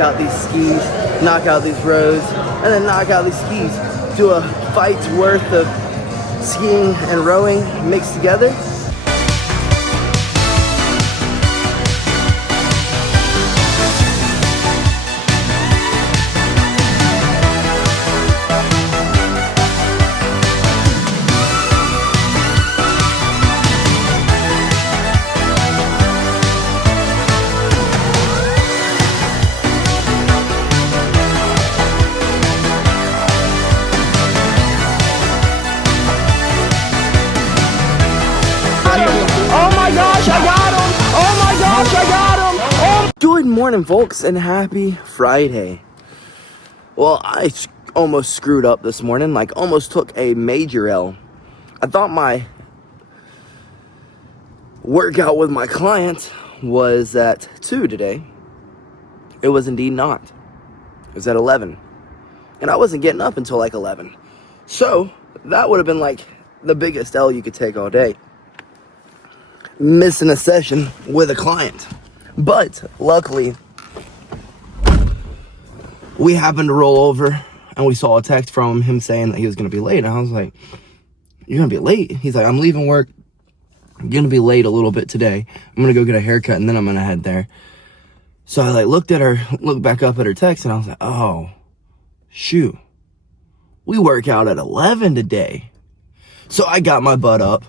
out these skis, knock out these rows, and then knock out these skis. Do a fight's worth of skiing and rowing mixed together. Good morning, folks, and happy Friday. Well, I almost screwed up this morning, like almost took a major L. I thought my workout with my client was at 2 today. It was indeed not. It was at 11. And I wasn't getting up until like 11. So, that would have been like the biggest L you could take all day. Missing a session with a client. But luckily, we happened to roll over and we saw a text from him saying that he was going to be late. And I was like, "You're going to be late?" He's like, "I'm leaving work. I'm going to be late a little bit today. I'm going to go get a haircut and then I'm going to head there." So I looked back up at her text, and I was like, "Oh, shoot. We work out at 11 today." So I got my butt up.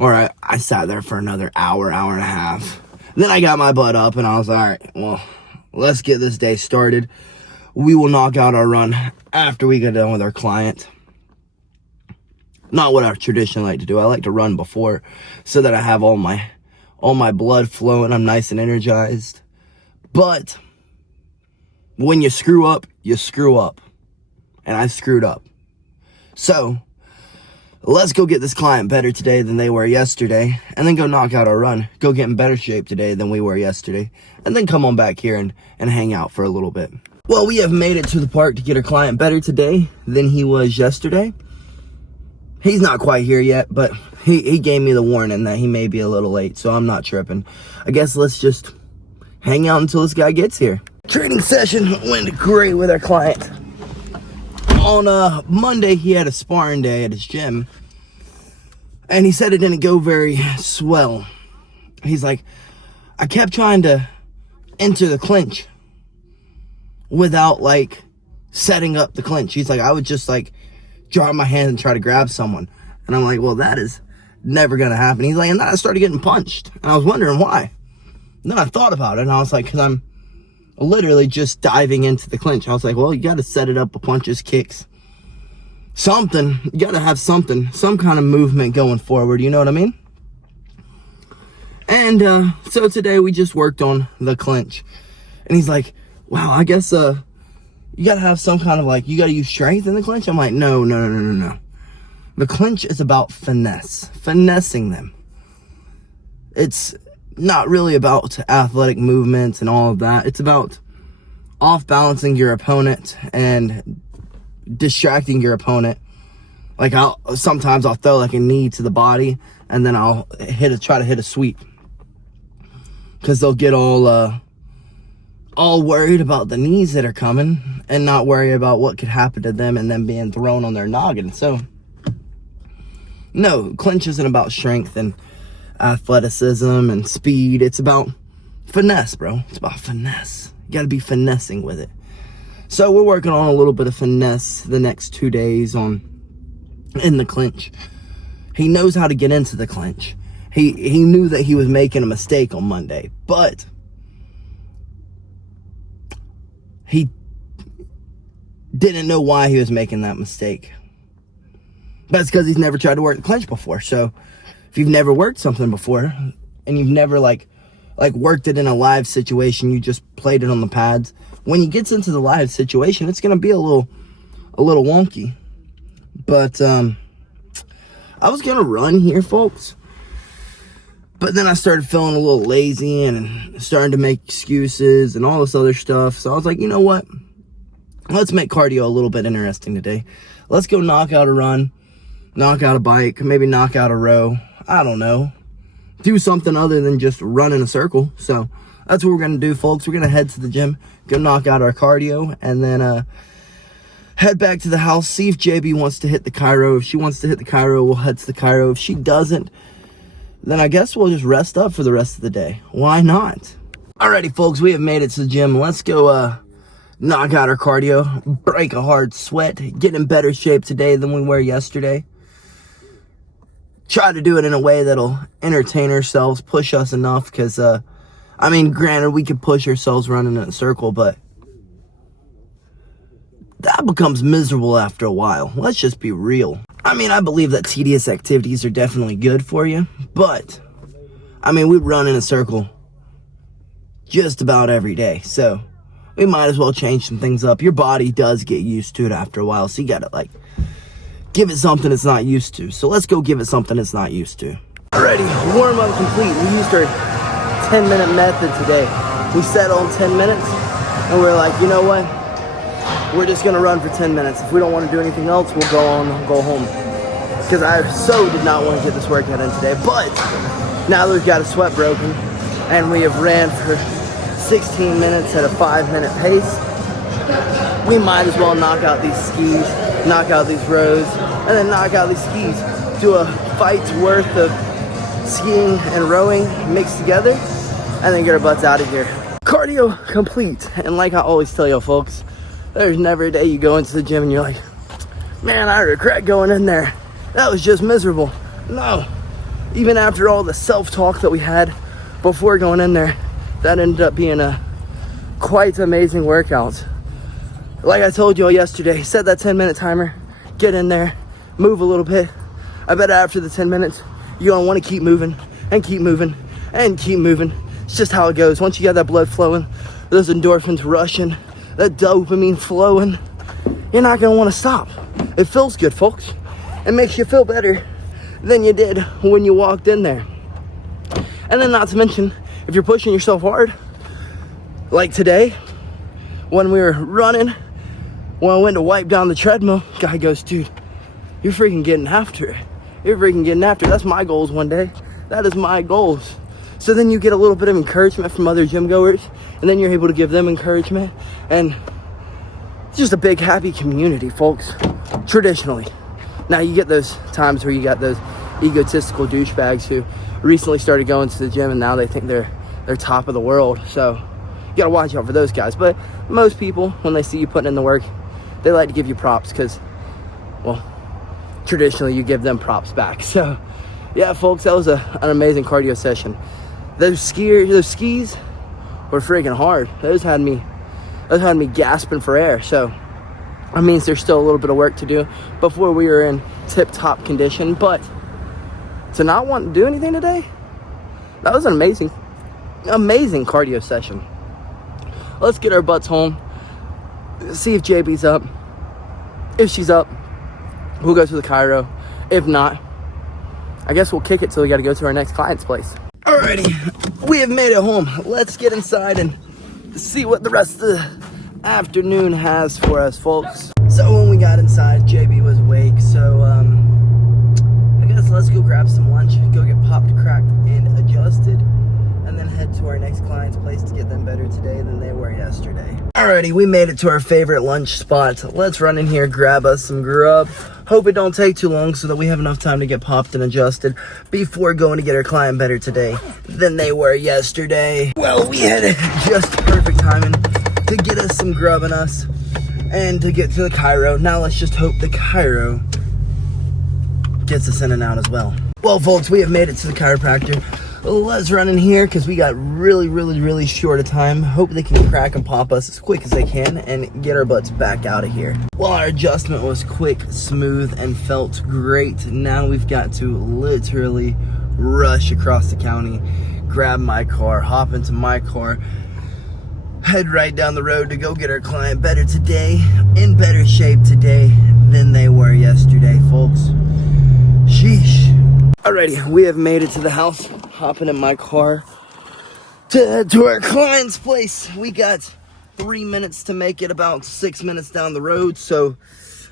All right, I sat there for another hour and a half. Then I got my butt up and I was like, all right, well, let's get this day started. We will knock out our run after we get done with our client. Not what I traditionally like to do. I like to run before so that I have all my blood flowing. I'm nice and energized. But when you screw up, you screw up. And I screwed up. So let's go get this client better today than they were yesterday, and then go knock out our run. Go get in better shape today than we were yesterday, and then come on back here and hang out for a little bit. Well, we have made it to the park to get our client better today than he was yesterday. He's not quite here yet, but he gave me the warning that he may be a little late, so I'm not tripping. I guess let's just hang out until this guy gets here. Training session went great with our client. On Monday, he had a sparring day at his gym, and he said it didn't go very swell. He's like, "I kept trying to enter the clinch without, like, setting up the clinch." He's like, "I would just, like, drop my hand and try to grab someone." And I'm like, "Well, that is never going to happen." He's like, and then I started getting punched, and I was wondering why. And then I thought about it, and I was like, because I'm literally just diving into the clinch. I was like, well, you got to set it up with punches, kicks, something. You got to have something, some kind of movement going forward, you know what I mean? And so today we just worked on the clinch. And he's like, "Wow, I guess you got to have some kind of, like, you got to use strength in the clinch." I'm like, no. The clinch is about finessing them. It's not really about athletic movements and all of that. It's about off-balancing your opponent and distracting your opponent. Like, sometimes I'll throw like a knee to the body, and then I'll try to hit a sweep, because they'll get all worried about the knees that are coming and not worry about what could happen to them and them being thrown on their noggin. So no, clinch isn't about strength and athleticism and speed. It's about finesse, bro. It's about finesse. You got to be finessing with it. So we're working on a little bit of finesse the next 2 days in the clinch. He knows how to get into the clinch. He knew that he was making a mistake on Monday, but he didn't know why he was making that mistake. That's because he's never tried to work the clinch before. So if you've never worked something before and you've never like worked it in a live situation, you just played it on the pads. When he gets into the live situation, it's going to be a little wonky. But I was going to run here, folks. But then I started feeling a little lazy and starting to make excuses and all this other stuff. So I was like, you know what? Let's make cardio a little bit interesting today. Let's go knock out a run, knock out a bike, maybe knock out a row. I don't know. Do something other than just run in a circle. So that's what we're going to do, folks. We're going to head to the gym, go knock out our cardio, and then head back to the house, see if JB wants to hit the chiro. If she wants to hit the chiro, we'll head to the chiro. If she doesn't, then I guess we'll just rest up for the rest of the day. Why not? Alrighty, folks, we have made it to the gym. Let's go knock out our cardio, break a hard sweat, get in better shape today than we were yesterday. Try to do it in a way that'll entertain ourselves, push us enough, because, I mean, granted, we could push ourselves running in a circle, but that becomes miserable after a while. Let's just be real. I mean, I believe that tedious activities are definitely good for you, but, I mean, we run in a circle just about every day, so we might as well change some things up. Your body does get used to it after a while, so you gotta, like, give it something it's not used to. So let's go give it something it's not used to. Alrighty, warm up complete. We used our 10-minute method today. We set on 10 minutes, and we're like, you know what? We're just gonna run for 10 minutes. If we don't want to do anything else, we'll go home. Because I so did not want to get this workout in today. But now that we've got a sweat broken, and we have ran for 16 minutes at a 5-minute pace, we might as well knock out these skis, knock out these rows, and then knock out these skis. Do a fight's worth of skiing and rowing mixed together, and then get our butts out of here. Cardio complete. And like I always tell you folks, there's never a day you go into the gym and you're like, man, I regret going in there. That was just miserable. No. Even after all the self-talk that we had before going in there, that ended up being a quite amazing workout. Like I told you all yesterday, set that 10-minute timer, get in there, move a little bit. I bet after the 10 minutes, you're gonna wanna keep moving and keep moving and keep moving. It's just how it goes. Once you get that blood flowing, those endorphins rushing, that dopamine flowing, you're not gonna wanna stop. It feels good, folks. It makes you feel better than you did when you walked in there. And then not to mention, if you're pushing yourself hard, like today, when we were running, when I went to wipe down the treadmill, guy goes, dude, you're freaking getting after it. You're freaking getting after it. That's my goals one day. That is my goals. So then you get a little bit of encouragement from other gym goers, and then you're able to give them encouragement, and it's just a big happy community, folks, traditionally. Now you get those times where you got those egotistical douchebags who recently started going to the gym and now they think they're top of the world. So you gotta watch out for those guys. But most people, when they see you putting in the work, they like to give you props because, well, traditionally you give them props back. So yeah, folks, that was an amazing cardio session. Those skis were freaking hard. Those had me gasping for air. So that means there's still a little bit of work to do before we are in tip-top condition. But to not want to do anything today, that was an amazing cardio session. Let's get our butts home, see if JB's up. If she's up, we'll go to the chiro. If not, I guess we'll kick it till we got to go to our next client's place. Alrighty, we have made it home. Let's get inside and see what the rest of the afternoon has for us, folks. So when we got inside, JB was awake, so I guess let's go grab some lunch, go get popped, cracked, and adjusted, and then head to our next client's place to get them better today than they were yesterday. Alrighty, we made it to our favorite lunch spot. Let's run in here, grab us some grub. Hope it don't take too long so that we have enough time to get popped and adjusted before going to get our client better today than they were yesterday. Well, we had just perfect timing to get us some grub in us and to get to the chiro. Now let's just hope the chiro gets us in and out as well. Well, folks, we have made it to the chiropractor. Let's run in here because we got really short of time. Hope they can crack and pop us as quick as they can and get our butts back out of here. Well, our adjustment was quick, smooth, and felt great. Now we've got to literally rush across the county, grab my car, hop into my car, head right down the road to go get our client better today, in better shape today than they were yesterday, folks. Sheesh. Alrighty, we have made it to the house, hopping in my car to head to our client's place. We got 3 minutes to make it, about 6 minutes down the road, so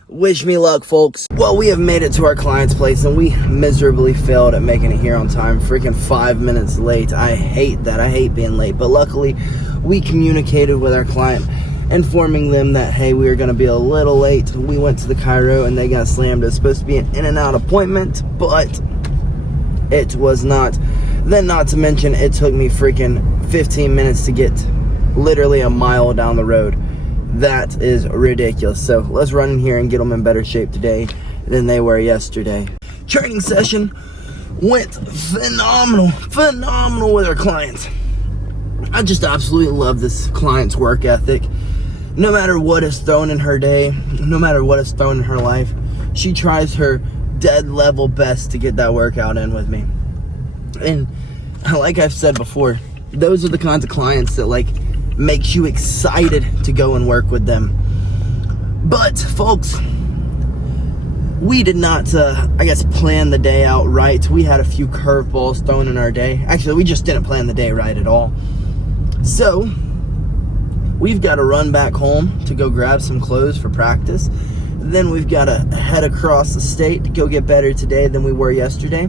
wish me luck, folks. Well, we have made it to our client's place, and we miserably failed at making it here on time. Freaking 5 minutes late. I hate that. I hate being late, but luckily we communicated with our client, informing them that, hey, we were going to be a little late. We went to the chiro and they got slammed. It was supposed to be an in and out appointment, but it was not. Then not to mention, it took me freaking 15 minutes to get literally a mile down the road. That is ridiculous. So let's run in here and get them in better shape today than they were yesterday. Training session went phenomenal with our clients. I just absolutely love this client's work ethic. No matter what is thrown in her day, no matter what is thrown in her life, she tries her dead level best to get that workout in with me. And like I've said before, those are the kinds of clients that like makes you excited to go and work with them. But folks, we did not, plan the day out right. We had a few curveballs thrown in our day. Actually, we just didn't plan the day right at all. So, we've got to run back home to go grab some clothes for practice. Then we've got to head across the state to go get better today than we were yesterday.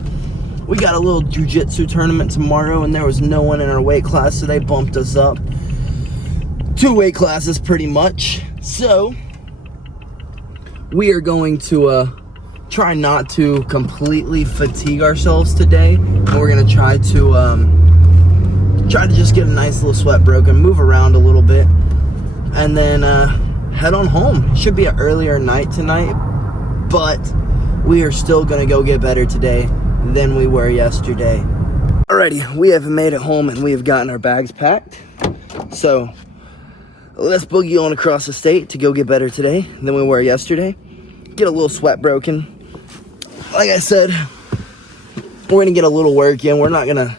We got a little jiu-jitsu tournament tomorrow, and there was no one in our weight class, so they bumped us up 2 weight classes pretty much. So, we are going to try not to completely fatigue ourselves today. And we're going to try to just get a nice little sweat broken, move around a little bit, and then head on home. Should be an earlier night tonight, but we are still going to go get better today than we were yesterday. Alrighty, we have made it home and we have gotten our bags packed. So let's boogie on across the state to go get better today than we were yesterday. Get a little sweat broken. Like I said, we're going to get a little work in. We're not going to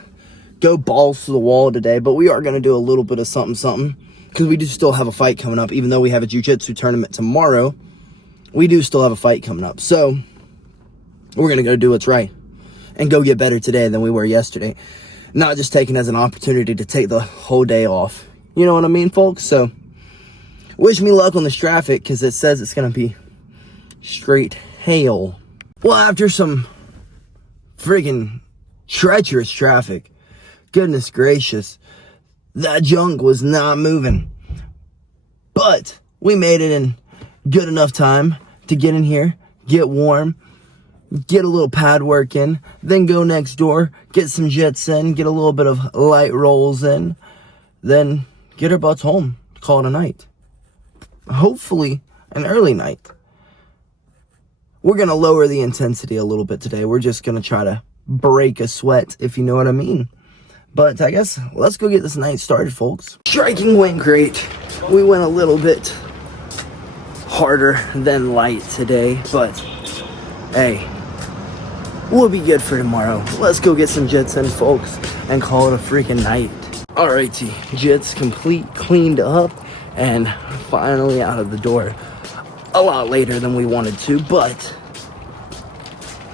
go balls to the wall today, but we are going to do a little bit of something because we do still have a fight coming up. Even though we have a jiu-jitsu tournament tomorrow, we do still have a fight coming up. So we're going to go do what's right and go get better today than we were yesterday. Not just taking it as an opportunity to take the whole day off. You know what I mean, folks? So wish me luck on this traffic because it says it's going to be straight hail. Well, after some friggin' treacherous traffic, goodness gracious, that junk was not moving. But we made it in good enough time to get in here, get warm, get a little pad work in, then go next door, get some jits in, get a little bit of light rolls in, then get our butts home, call it a night. Hopefully an early night. We're going to lower the intensity a little bit today. We're just going to try to break a sweat, if you know what I mean. But I guess let's go get this night started, folks. Striking went great. We went a little bit harder than light today, but hey, we'll be good for tomorrow. Let's go get some jits in, folks, and call it a freaking night. Alrighty, jits complete, cleaned up, and finally out of the door. A lot later than we wanted to, but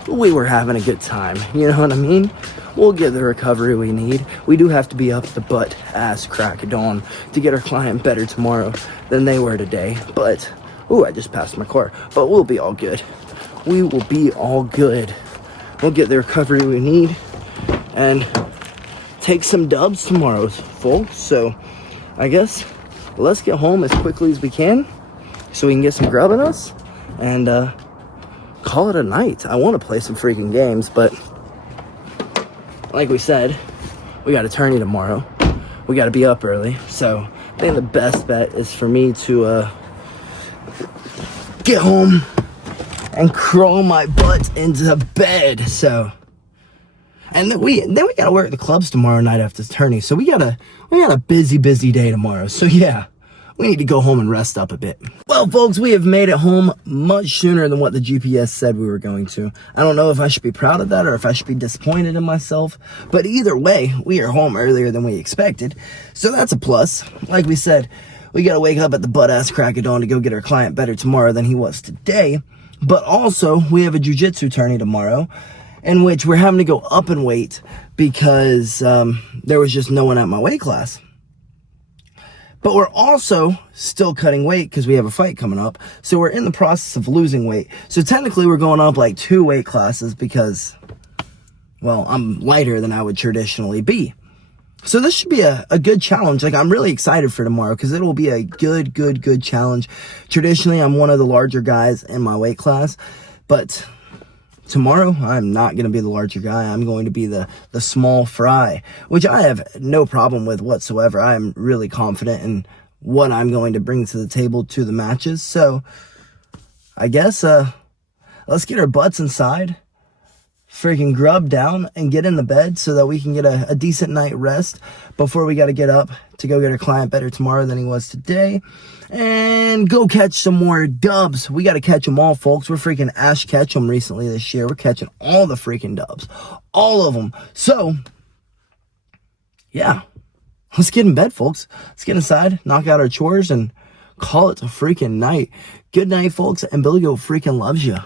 we were having a good time. You know what I mean? We'll get the recovery we need. We do have to be up the butt ass crack of dawn to get our client better tomorrow than they were today. But, ooh, I just passed my car. But we'll be all good. We will be all good. We'll get the recovery we need and take some dubs tomorrow, folks. So, I guess let's get home as quickly as we can so we can get some grub in us and call it a night. I want to play some freaking games, but like we said, we got a tourney tomorrow. We got to be up early. So I think the best bet is for me to get home and crawl my butt into bed. So, and then we got to work the clubs tomorrow night after the tourney. So we got a busy day tomorrow. So yeah, we need to go home and rest up a bit. Well, folks, we have made it home much sooner than what the GPS said we were going to. I don't know if I should be proud of that or if I should be disappointed in myself. But either way, we are home earlier than we expected. So that's a plus. Like we said, we got to wake up at the butt-ass crack of dawn to go get our client better tomorrow than he was today. But also, we have a jiu-jitsu tourney tomorrow in which we're having to go up in weight because there was just no one at my weight class. But we're also still cutting weight because we have a fight coming up. So we're in the process of losing weight. So technically we're going up like 2 weight classes because, well, I'm lighter than I would traditionally be. So this should be a good challenge. Like, I'm really excited for tomorrow because it will be a good challenge. Traditionally, I'm one of the larger guys in my weight class, but tomorrow, I'm not going to be the larger guy. I'm going to be the small fry, which I have no problem with whatsoever. I'm really confident in what I'm going to bring to the table to the matches. So I guess let's get our butts inside, freaking grub down, and get in the bed so that we can get a decent night rest before we got to get up to go get our client better tomorrow than he was today, and go catch some more dubs. We got to catch them all, folks. We're freaking Ash Ketchum recently this year. We're catching all the freaking dubs, all of them. So yeah, let's get in bed, folks. Let's get inside, knock out our chores, and call it a freaking night. Good night, folks, and BillyGoat freaking loves you.